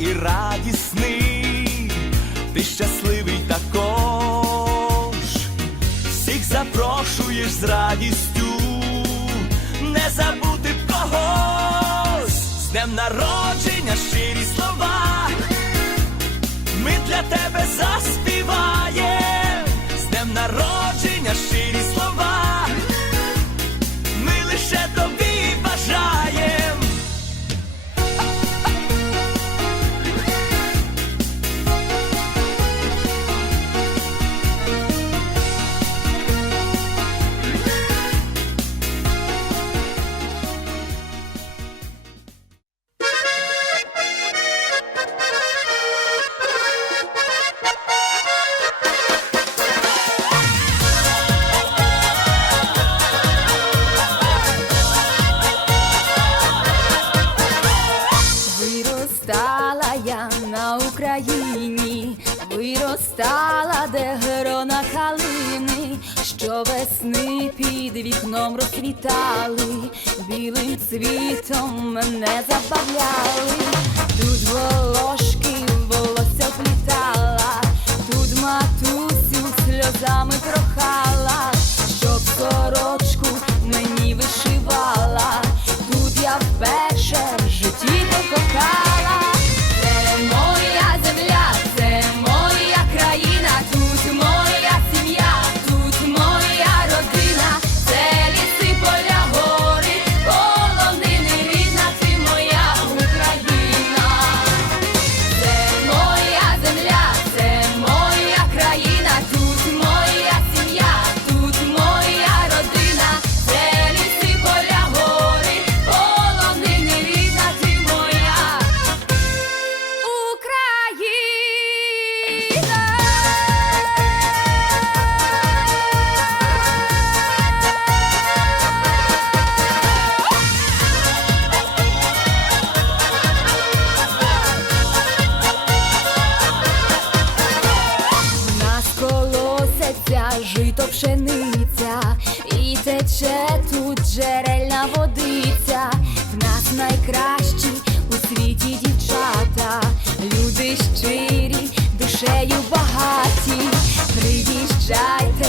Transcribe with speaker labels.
Speaker 1: і радісний, ти щасливий також, всіх запрошуєш з радістю, не забути б когось, з днем народження щирі слова. Ми для тебе заспіваєм,
Speaker 2: на Україні, виростала, де грона калини, що весни під вікном розквітали, білим цвітом мене забавляли, тут волошки тече тут джерельна водиця. В нас найкращі у світі дівчата, люди щирі, душею багаті. Приїжджайте